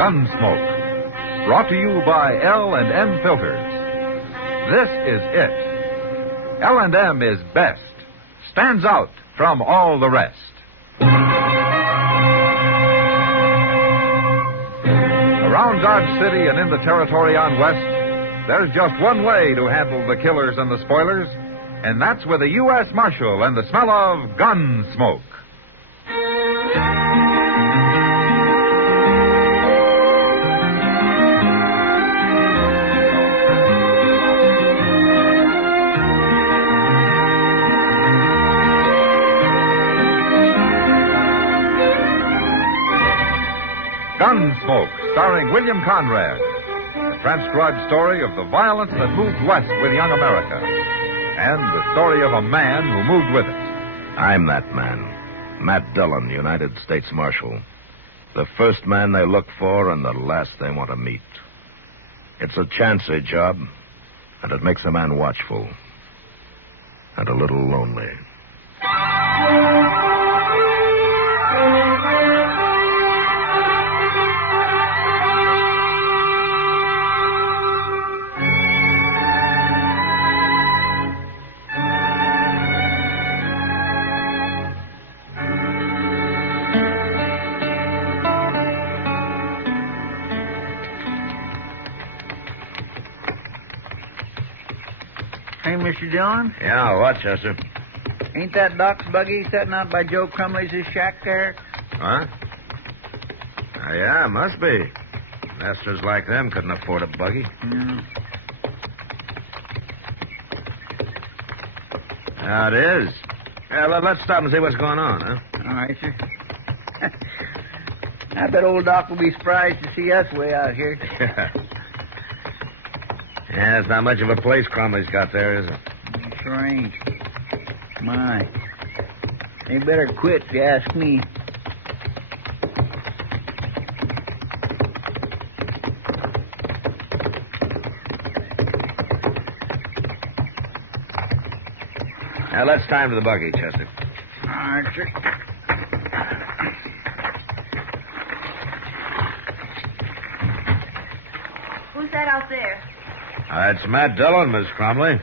Gunsmoke. Brought to you by L&M Filters. This is it. L&M is best. Stands out from all the rest. Around Dodge City and in the territory on West, there's just one way to handle the killers and the spoilers, and that's with a U.S. Marshal and the smell of Gunsmoke. Gunsmoke, starring William Conrad. The transcribed story of the violence that moved west with young America. And the story of a man who moved with it. I'm that man. Matt Dillon, United States Marshal. The first man they look for and the last they want to meet. It's a chancy job, and it makes a man watchful. And a little lonely. Hey, Mr. Dillon? Yeah, what, Chester? Ain't that Doc's buggy sitting out by Joe Crumley's shack there? Huh? Yeah, must be. Masters like them couldn't afford a buggy. Yeah, it is. Yeah, let's stop and see what's going on, huh? All right, sir. I bet old Doc will be surprised to see us way out here. Yeah, it's not much of a place Crumley's got there, is it? It sure ain't. My. They better quit if you ask me. Now, let's time to the buggy, Chester. All right, sir. Who's that out there? It's Matt Dillon, Miss Crumley.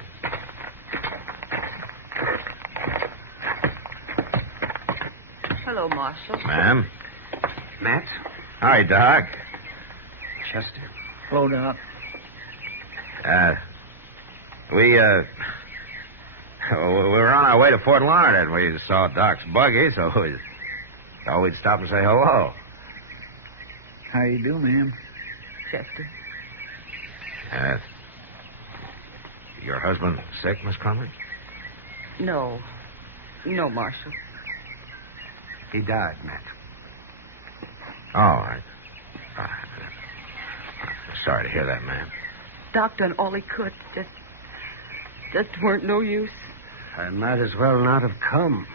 Hello, Marshal. Ma'am. Matt? Hi, Doc. Chester. Hello, Doc. We were on our way to Fort Larned, and we saw Doc's buggy, so we thought we'd stop and say hello. How you do, ma'am? Chester. Your husband sick, Miss Crumley? No, Marshal. He died, Matt. All right. Sorry to hear that, ma'am. Doc done all he could. Just weren't no use. I might as well not have come.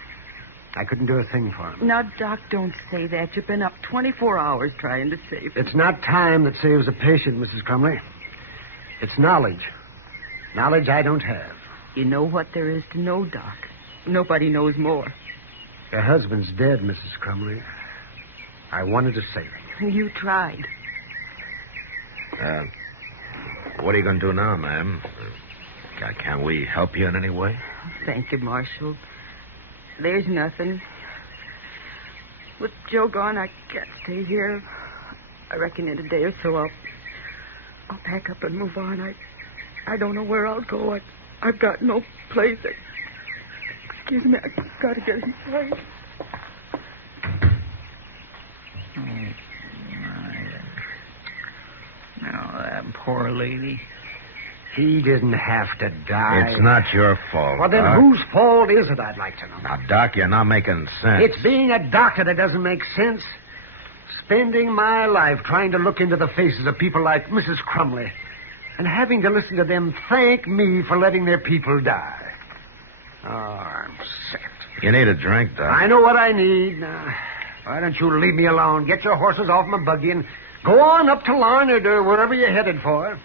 I couldn't do a thing for him. Now, Doc, don't say that. You've been up 24 hours trying to save him. It's not time that saves a patient, Mrs. Crumley. It's knowledge. Knowledge I don't have. You know what there is to know, Doc. Nobody knows more. Your husband's dead, Mrs. Crumley. I wanted to save him. You tried. What are you going to do now, ma'am? Can we help you in any way? Thank you, Marshal. There's nothing. With Joe gone, I can't stay here. I reckon in a day or so I'll pack up and move on. I don't know where I'll go. I've got no place. Excuse me, I've got to get inside. Now, that poor lady. He didn't have to die. It's not your fault. Well, then Doc. whose fault is it, I'd like to know? Now, Doc, you're not making sense. It's being a doctor that doesn't make sense. Spending my life trying to look into the faces of people like Mrs. Crumley and having to listen to them thank me for letting their people die. Oh, I'm sick. You need a drink, Doc. I know what I need. Now, why don't you leave me alone? Get your horses off my buggy and go on up to Larned or wherever you're headed for.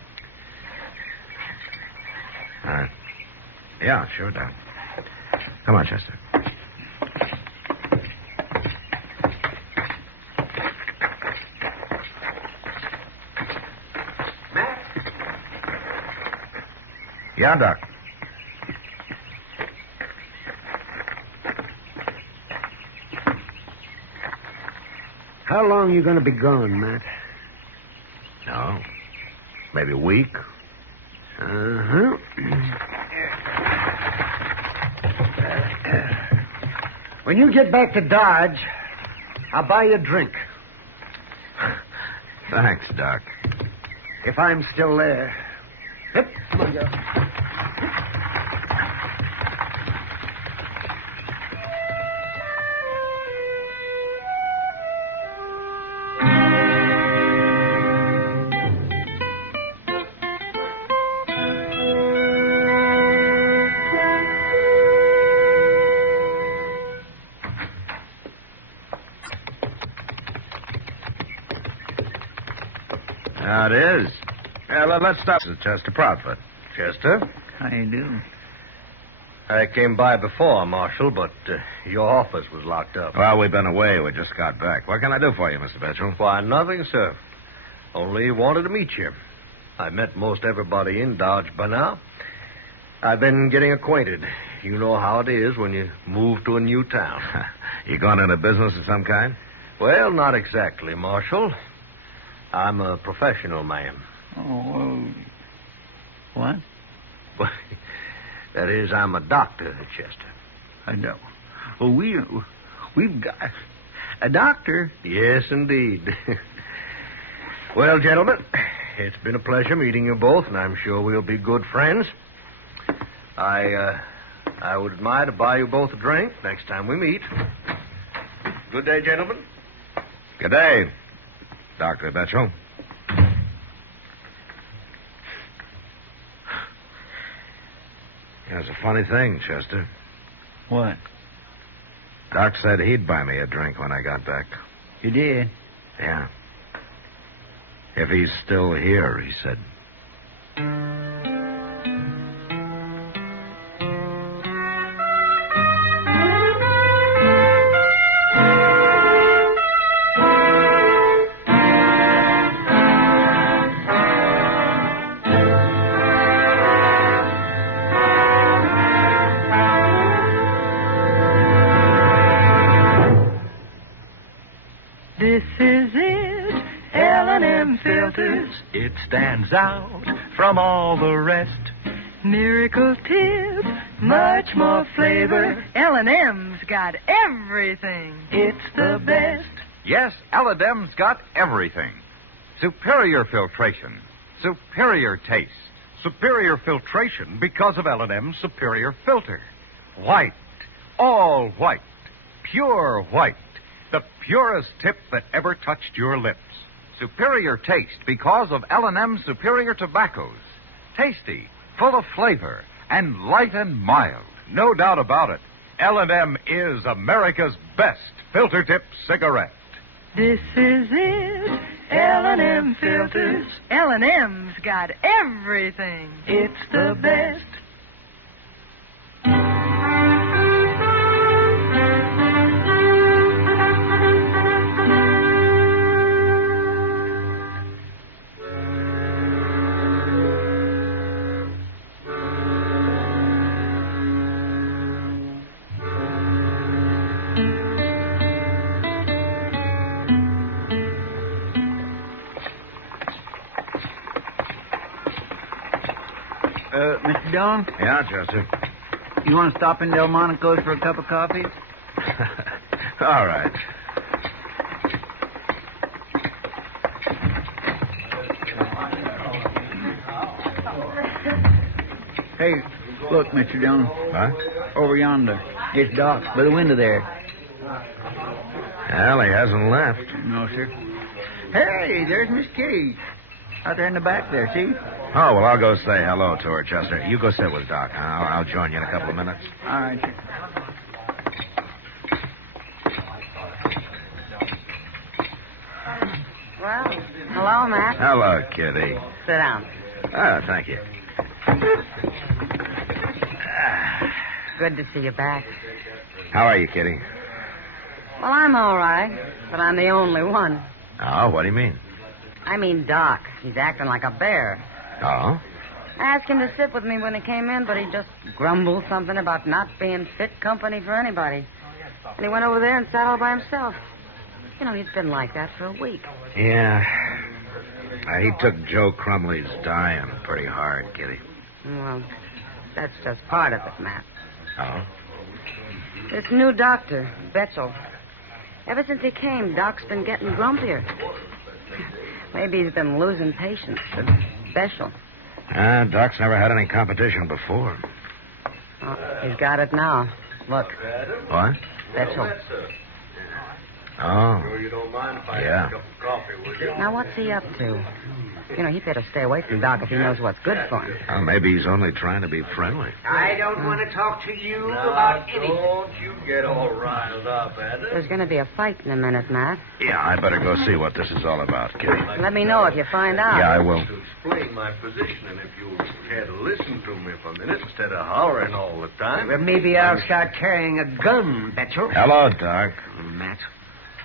Yeah, sure, Doc. Come on, Chester. Yeah, Doc. How long you going to be gone, Matt? No. Maybe a week. Uh-huh. When you get back to Dodge, I'll buy you a drink. Thanks, Doc. If I'm still there. Yep. Come on, girl. Now it is. Let's stop. This is Chester Proudfoot. Chester? How you do? I came by before, Marshal, but your office was locked up. Well, we've been away. We just got back. What can I do for you, Mr. Mitchell? Why, nothing, sir. Only wanted to meet you. I met most everybody in Dodge by now. I've been getting acquainted. You know how it is when you move to a new town. You going into business of some kind? Well, not exactly, Marshal. I'm a professional man. Oh, what? That is, I'm a doctor, Chester. I know. Well, we've got a doctor. Yes, indeed. Well, gentlemen, it's been a pleasure meeting you both, and I'm sure we'll be good friends. I would admire to buy you both a drink next time we meet. Good day, gentlemen. Good day, Dr. Mitchell. That's a funny thing, Chester. What? Doc said he'd buy me a drink when I got back. You did? Yeah. If he's still here, he said. This is it, L&M filters. It stands out from all the rest. Miracle tip, much more flavor. L&M's got everything. It's the best. Yes, L&M's got everything. Superior filtration, superior taste. Superior filtration because of L&M's superior filter. White, all white, pure white. The purest tip that ever touched your lips. Superior taste because of L&M's superior tobaccos. Tasty, full of flavor, and light and mild. No doubt about it. L&M is America's best filter tip cigarette. This is it, L&M filters. L&M's got everything. It's the best. Mr. Dillon, Yeah, Chester. you want to stop in Delmonico's for a cup of coffee? All right. Hey, look, Mr. Dillon. Huh? Over yonder. It's Doc, by the window there. Well, he hasn't left. No, sir. Hey, there's Miss Kitty. Out there in the back there, see? Oh, well, I'll go say hello to her, Chester. You go sit with Doc. I'll join you in a couple of minutes. All right, sir. Well, hello, Matt. Hello, Kitty. Sit down. Oh, thank you. Good to see you back. How are you, Kitty? Well, I'm all right, but I'm the only one. Oh, what do you mean? I mean Doc. He's acting like a bear. Oh? I asked him to sit with me when he came in, but he just grumbled something about not being fit company for anybody. And he went over there and sat all by himself. You know, he's been like that for a week. Yeah. He took Joe Crumley's dying pretty hard, Kitty. Well, that's just part of it, Matt. Oh? This new doctor, Betchel. Ever since he came, Doc's been getting grumpier. Maybe he's been losing patience. Special. Doc's never had any competition before. Oh, he's got it now. Look. What? Betchel. Oh. Sure you don't mind if I Yeah. have a cup of coffee, will you? Now, what's he up to? You know, he'd better stay away from Doc if he knows what's good for him. Well, maybe he's only trying to be friendly. I don't want to talk to you about anything. Don't you get all riled up, Adams. There's going to be a fight in a minute, Matt. Yeah, I better go see what this is all about, Kitty. Let me know if you find out. Yeah, I will. To explain my position, and if you care to listen to me for a minute instead of hollering all the time. Well, maybe I'll start carrying a gun, Betchel. Hello, Doc. Matt.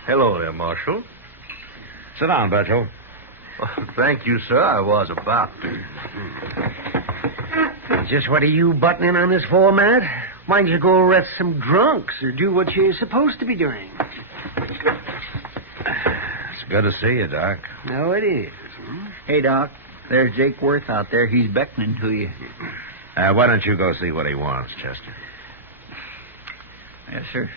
Hello there, Marshal. Sit down, Betchel. Thank you, sir. I was about to. Just what are you butting in on this for, Matt? Why don't you go arrest some drunks or do what you're supposed to be doing? It's good to see you, Doc. No, it is. Hey, Doc. There's Jake Worth out there. He's beckoning to you. Why don't you go see what he wants, Chester? Yes, sir.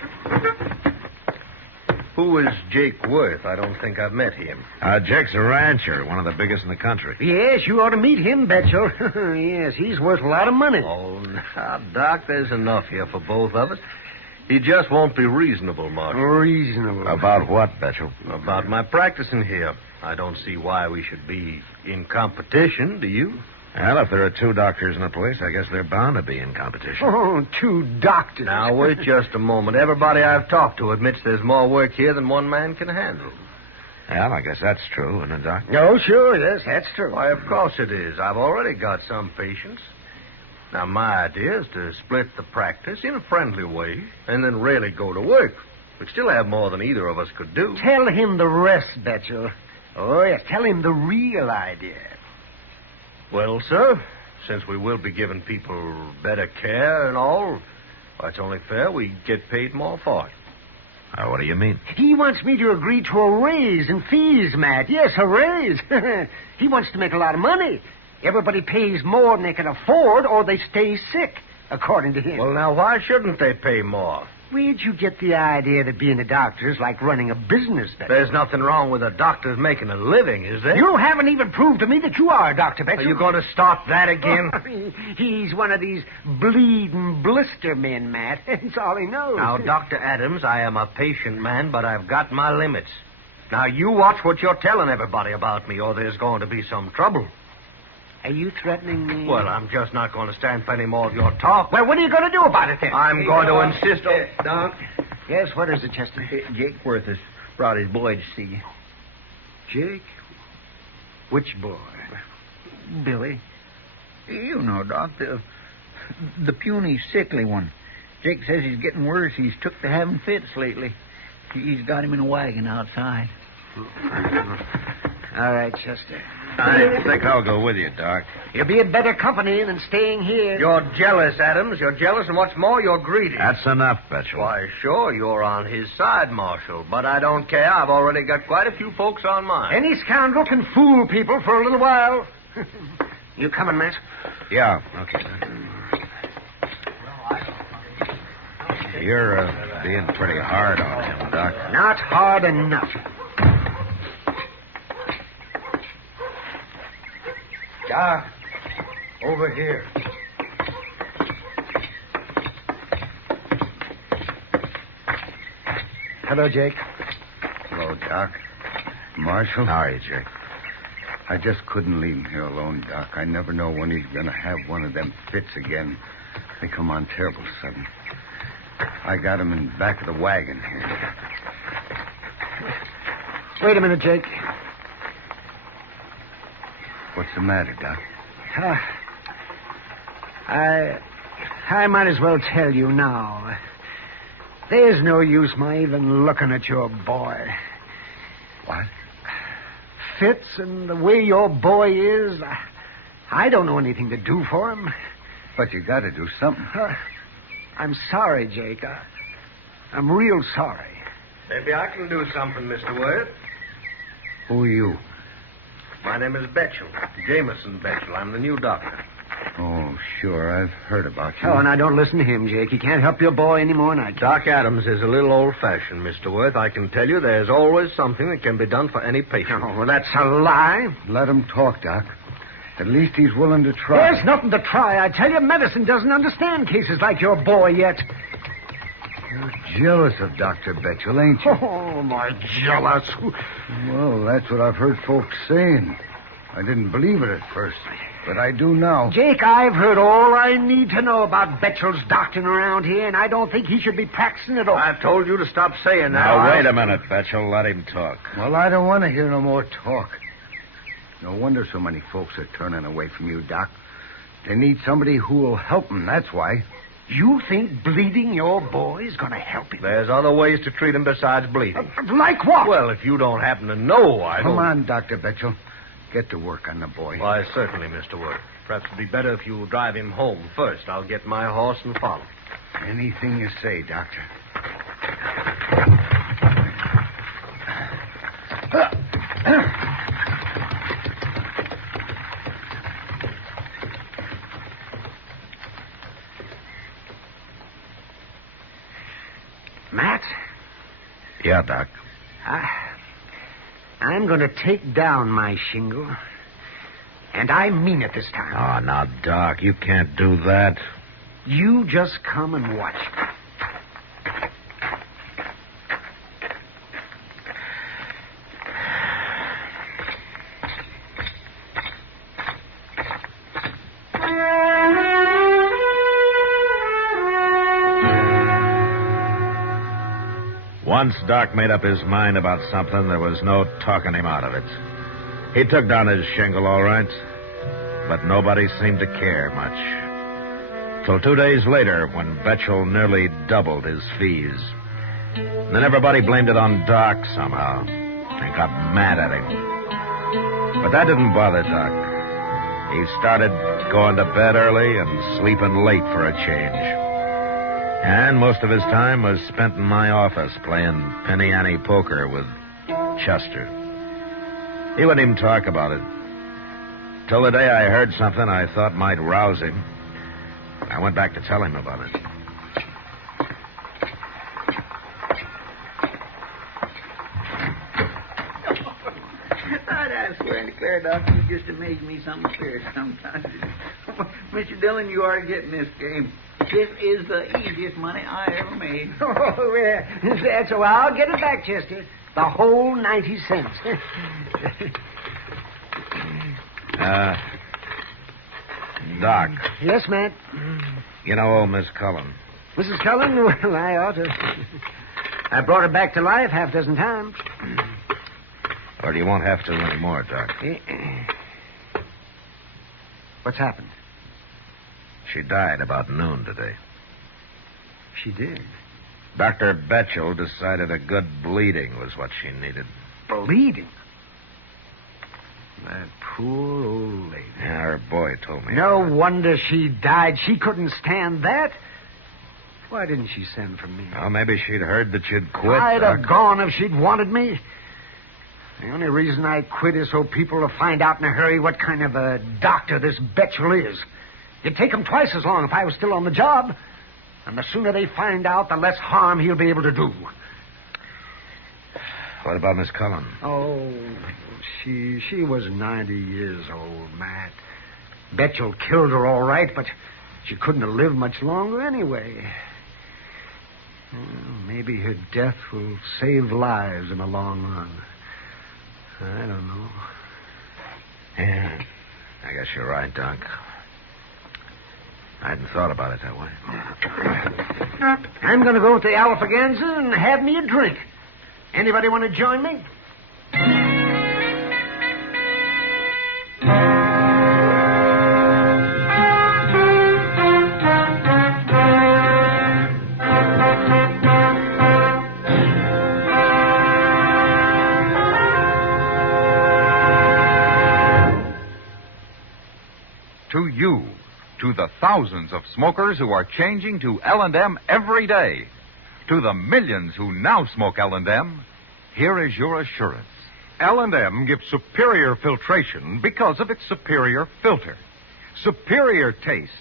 Who is Jake Worth? I don't think I've met him. Jake's a rancher, one of the biggest in the country. Yes, you ought to meet him, Betchel. Yes, he's worth a lot of money. Oh, now, Doc, there's enough here for both of us. He just won't be reasonable, Marshal. Reasonable. About what, Betchel? About my practicing here. I don't see why we should be in competition, do you? Well, if there are two doctors in a place, I guess they're bound to be in competition. Oh, two doctors. Now, wait just a moment. Everybody I've talked to admits there's more work here than one man can handle. Well, I guess that's true, isn't it, Doc? Oh, sure, yes, that's true. Why, of course it is. I've already got some patients. Now, my idea is to split the practice in a friendly way and then really go to work. We'd still have more than either of us could do. Tell him the rest, Betchel. Oh, yes, tell him the real idea. Well, sir, since we will be giving people better care and all, well, it's only fair we get paid more for it. What do you mean? He wants me to agree to a raise in fees, Matt. Yes, a raise. He wants to make a lot of money. Everybody pays more than they can afford or they stay sick, according to him. Well, now, why shouldn't they pay more? Where'd you get the idea that being a doctor is like running a business, Betchel? There's nothing wrong with a doctor's making a living, is there? You haven't even proved to me that you are a doctor, Betchel. Are you going to start that again? He's one of these bleeding blister men, Matt. That's all he knows. Now, Dr. Adams, I am a patient man, but I've got my limits. Now, you watch what you're telling everybody about me, or there's going to be some trouble. Are you threatening me? Well, I'm just not going to stand for any more of your talk. Well, what are you going to do about it, then? I'm going to insist on... Doc. Yes, what is it, Chester? Jake Worth has brought his boy to see you. Jake? Which boy? Billy. You know, Doc, the puny, sickly one. Jake says he's getting worse. He's took to having fits lately. He's got him in a wagon outside. All right, Chester. I think I'll go with you, Doc. You'll be in better company than staying here. You're jealous, Adams. You're jealous, and what's more, you're greedy. That's enough, Betchel. Why, sure, you're on his side, Marshal, but I don't care. I've already got quite a few folks on mine. Any scoundrel can fool people for a little while. You coming, Matt? Yeah, okay. You're being pretty hard on him, Doc. Not hard enough. Doc, over here. Hello, Jake. Hello, Doc. Marshal? How are you, Jake? I just couldn't leave him here alone, Doc. I never know when he's going to have one of them fits again. They come on terrible sudden. I got him in the back of the wagon here. Wait a minute, Jake. What's the matter, Doc? I might as well tell you now. There's no use my even looking at your boy. What? Fits and the way your boy is, I don't know anything to do for him. But you got to do something. I'm sorry, Jake. I'm real sorry. Maybe I can do something, Mr. Worth. Who are you? My name is Betchel. Jameson Betchel. I'm the new doctor. Oh, sure. I've heard about you. Oh, now don't listen to him, Jake. He can't help your boy any more than I can. Doc Adams is a little old-fashioned, Mr. Worth. I can tell you there's always something that can be done for any patient. Oh, well, that's a lie. Let him talk, Doc. At least he's willing to try. There's nothing to try. I tell you, medicine doesn't understand cases like your boy yet. You're jealous of Dr. Betchel, ain't you? Oh, my jealous. Well, that's what I've heard folks saying. I didn't believe it at first, but I do now. Jake, I've heard all I need to know about Betchel's doctoring around here, and I don't think he should be practicing at all. I've told you to stop saying that. Now, wait a minute, Betchel. Let him talk. Well, I don't want to hear no more talk. No wonder so many folks are turning away from you, Doc. They need somebody who will help them, that's why. You think bleeding your boy is going to help him? There's other ways to treat him besides bleeding. Like what? Well, if you don't happen to know, I don't... Come on, Dr. Betchel. Get to work on the boy. Why, certainly, Mr. Worth. Perhaps it'd be better if you drive him home first. I'll get my horse and follow. Anything you say, Doctor. Matt? Yeah, Doc. I'm going to take down my shingle, and I mean it this time. Oh, now, Doc, you can't do that. You just come and watch. Once Doc made up his mind about something, there was no talking him out of it. He took down his shingle, all right, but nobody seemed to care much. Till 2 days later, when Betchel nearly doubled his fees. Then everybody blamed it on Doc somehow and got mad at him. But that didn't bother Doc. He started going to bed early and sleeping late for a change. And most of his time was spent in my office playing penny ante poker with Chester. He wouldn't even talk about it. Till the day I heard something I thought might rouse him. I went back to tell him about it. I swear and declare, Doctor, you just amaze me something fierce sometimes. Mr. Dillon, you are getting this game. This is the easiest money I ever made. Oh, yeah. That's so I'll get it back, Chester. The whole 90 cents. Doc. Yes, Matt? You know old Miss Cullen? Mrs. Cullen? Well, I ought to. I brought her back to life half a dozen times. Or you won't have to anymore, Doc. What's happened? She died about noon today. She did. Dr. Betchel decided a good bleeding was what she needed. Bleeding? That poor old lady. Yeah, her boy told me. No wonder she died. She couldn't stand that. Why didn't she send for me? Well, maybe she'd heard that you'd quit, I'd Doc. have gone if she'd wanted me. The only reason I quit is so people will find out in a hurry what kind of a doctor this Betchel is. It'd take him twice as long if I was still on the job. And the sooner they find out, the less harm he'll be able to do. What about Miss Cullen? Oh, she was 90 years old, Matt. Betchel killed her all right, but she couldn't have lived much longer anyway. Well, maybe her death will save lives in the long run. I don't know. Yeah, I guess you're right, Doc. I hadn't thought about it that way. I'm going to go to the Alfaganza and have me a drink. Anybody want to join me? to you, to the thousands of smokers who are changing to L&M every day, to the millions who now smoke L&M, here is your assurance. L&M gives superior filtration because of its superior filter. Superior taste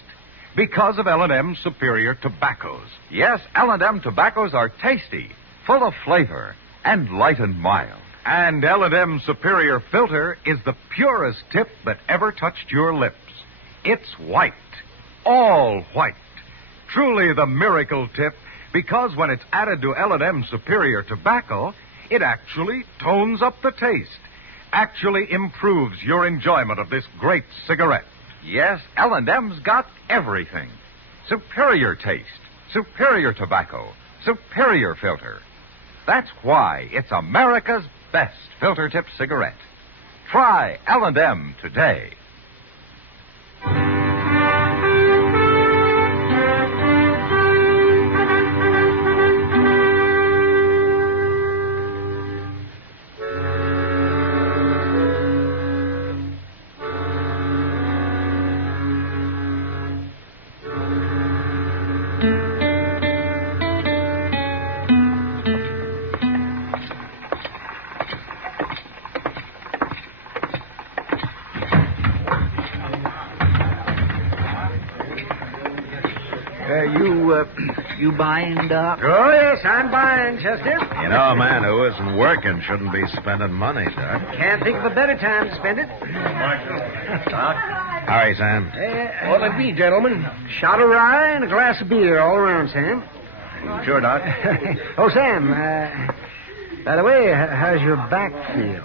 because of L&M's superior tobaccos. Yes, L&M tobaccos are tasty, full of flavor, and light and mild. And L&M's superior filter is the purest tip that ever touched your lips. It's white, all white. Truly the miracle tip, because when it's added to L&M's superior tobacco, it actually tones up the taste, actually improves your enjoyment of this great cigarette. Yes, L&M's got everything. Superior taste, superior tobacco, superior filter. That's why it's America's best filter tip cigarette. Try L&M today. You buying, Doc? Oh, yes, I'm buying, Chester. You know, a man who isn't working shouldn't be spending money, Doc. Can't think of a better time to spend it. Doc? Howdy, Sam. What'll it be, gentlemen? Shot of rye and a glass of beer all around, Sam. Sure, Doc. Oh, Sam, by the way, how's your back feel?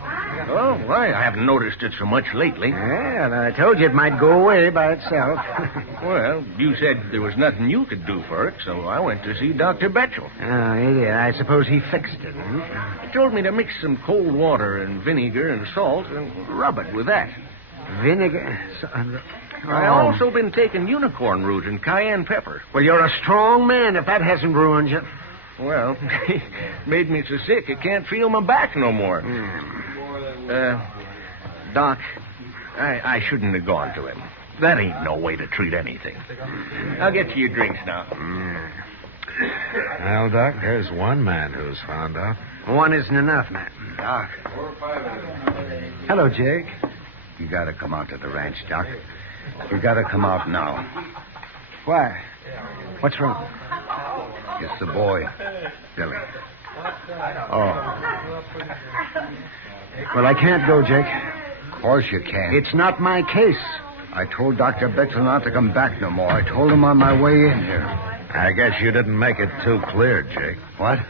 Oh, why, I haven't noticed it so much lately. Well, I told you it might go away by itself. Well, you said there was nothing you could do for it, so I went to see Dr. Betchel. Oh, he did. I suppose he fixed it, huh? He told me to mix some cold water and vinegar and salt and rub it with that. Vinegar? I've also been taking unicorn root and cayenne pepper. Well, you're a strong man if that hasn't ruined you. Well, made me so sick I can't feel my back no more. Doc, I shouldn't have gone to him. That ain't no way to treat anything. I'll get you your drinks now. Well, Doc, there's one man who's found out. One isn't enough, Matt. Doc, Hello, Jake. you gotta come out to the ranch, Doc. You gotta come out now. Why? What's wrong? It's the boy, Billy. Oh. Well, I can't go, Jake. Of course you can. It's not my case. I told Dr. Betchel not to come back no more. I told him on my way in here. I guess you didn't make it too clear, Jake. What?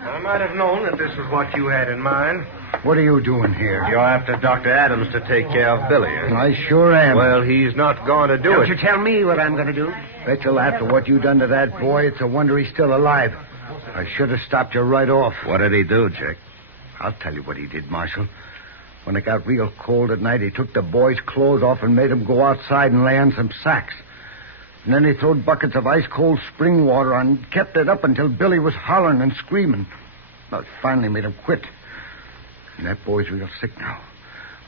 I might have known that this was what you had in mind. What are you doing here? You're after Dr. Adams to take care of Billy. I sure am. Well, he's not going to do Don't it. you tell me what I'm going to do. Betchel, after what you done to that boy, it's a wonder he's still alive. I should have stopped you right off. What did he do, Jake? I'll tell you what he did, Marshal. When it got real cold at night, he took the boy's clothes off and made him go outside and lay on some sacks. And then he throwed buckets of ice-cold spring water on and kept it up until Billy was hollering and screaming. Well, it finally made him quit. And that boy's real sick now.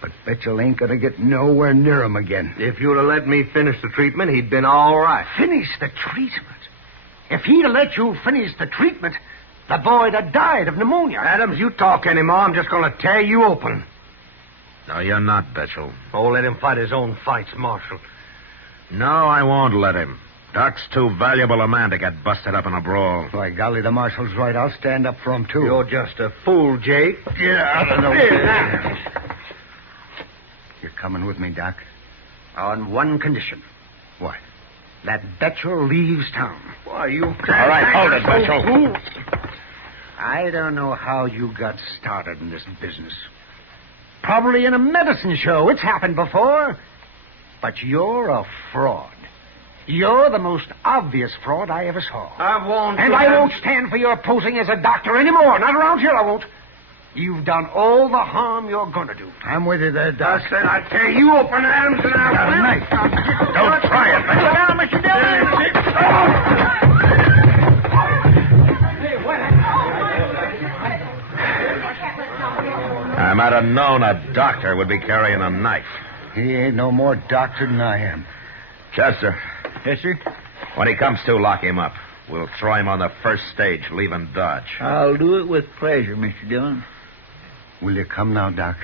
But Betchel ain't going to get nowhere near him again. If you'd have let me finish the treatment, he'd been all right. Finish the treatment? If he'd have let you finish the treatment, the boy'd have died of pneumonia. Adams, you talk anymore, I'm just going to tear you open. No, you're not, Betchel. Oh, let him fight his own fights, Marshal. No, I won't let him. Doc's too valuable a man to get busted up in a brawl. By golly, the Marshal's right. I'll stand up for him, too. You're just a fool, Jake. Get out of the way. You're coming with me, Doc? On one condition. What? That Betchel leaves town. Why, you... All right, hold it, Betchel. I don't know how you got started in this business. Probably in a medicine show. It's happened before. But you're a fraud. You're the most obvious fraud I ever saw. I won't... And I won't stand for your posing as a doctor anymore. Not around here, I won't. You've done all the harm you're going to do. I'm with you there, Doc. I said I'd tear you open, Adams, and I will. Don't try it, Betchel. Down, Mr. Dillon. I might have known a doctor would be carrying a knife. He ain't no more doctor than I am. Chester, Yes, sir? when he comes to, lock him up. We'll throw him on the first stage, leaving Dodge. I'll do it with pleasure, Mr. Dillon. Will you come now, Doc?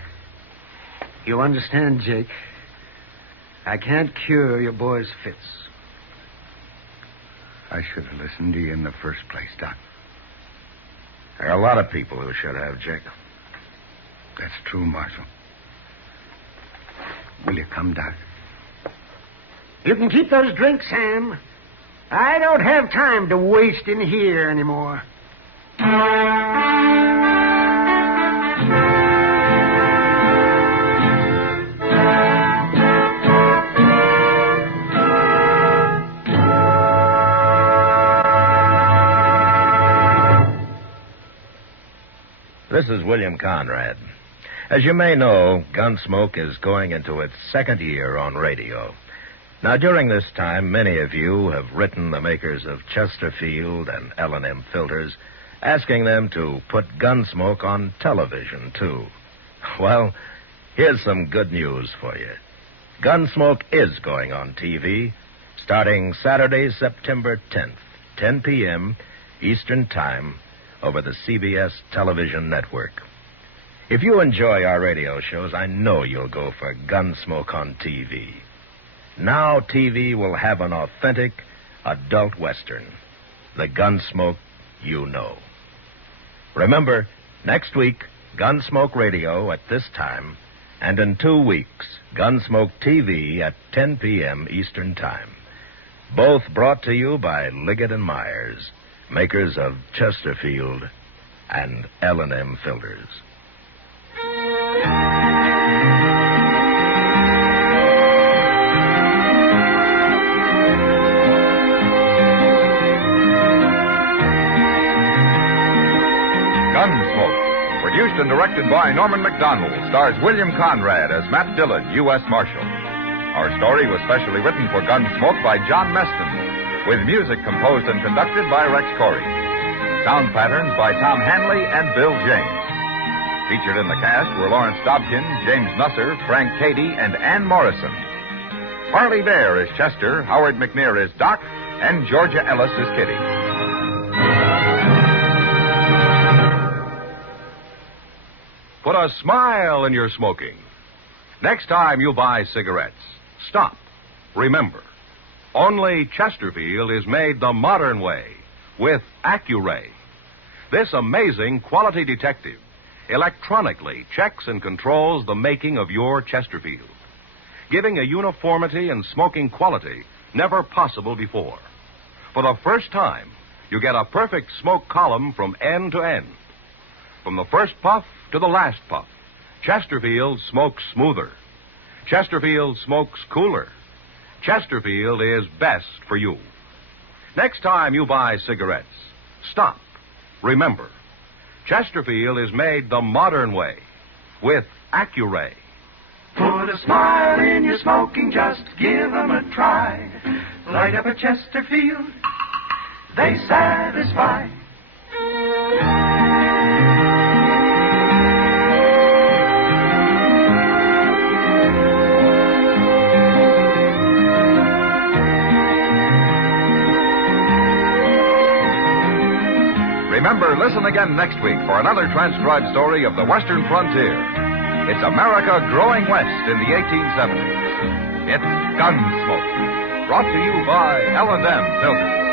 You understand, Jake? I can't cure your boy's fits. I should have listened to you in the first place, Doc. There are a lot of people who should have, Jake. That's true, Marshal. Will you come, Doc? You can keep those drinks, Sam. I don't have time to waste in here anymore. This is William Conrad. As you may know, Gunsmoke is going into its second year on radio. Now, during this time, many of you have written the makers of Chesterfield and L&M filters, asking them to put Gunsmoke on television, too. Well, here's some good news for you. Gunsmoke is going on TV, starting Saturday, September 10th, 10 p.m. Eastern Time, over the CBS television network. If you enjoy our radio shows, I know you'll go for Gunsmoke on TV. Now TV will have an authentic adult Western, the Gunsmoke you know. Remember, next week, Gunsmoke Radio at this time, and in 2 weeks, Gunsmoke TV at 10 p.m. Eastern Time. Both brought to you by Liggett and Myers, makers of Chesterfield and L&M filters. Gunsmoke, produced and directed by Norman Macdonnell, stars William Conrad as Matt Dillon, U.S. Marshal. Our story was specially written for Gunsmoke by John Meston, with music composed and conducted by Rex Corey. Sound patterns by Tom Hanley and Bill James. Featured in the cast were Lawrence Dobkin, James Nusser, Frank Cady, and Ann Morrison. Harley Bear is Chester, Howard McNear is Doc, and Georgia Ellis is Kitty. Put a smile in your smoking. Next time you buy cigarettes, stop. Remember, only Chesterfield is made the modern way, with Accuray. This amazing quality detective electronically checks and controls the making of your Chesterfield, giving a uniformity and smoking quality never possible before. For the first time, you get a perfect smoke column from end to end. From the first puff to the last puff, Chesterfield smokes smoother. Chesterfield smokes cooler. Chesterfield is best for you. Next time you buy cigarettes, stop. Remember, Chesterfield is made the modern way, with Accuray. Put a smile in your smoking, just give 'em a try. Light up a Chesterfield, they satisfy. Remember, listen again next week for another transcribed story of the Western frontier. It's America growing west in the 1870s. It's Gunsmoke, brought to you by L&M Filters.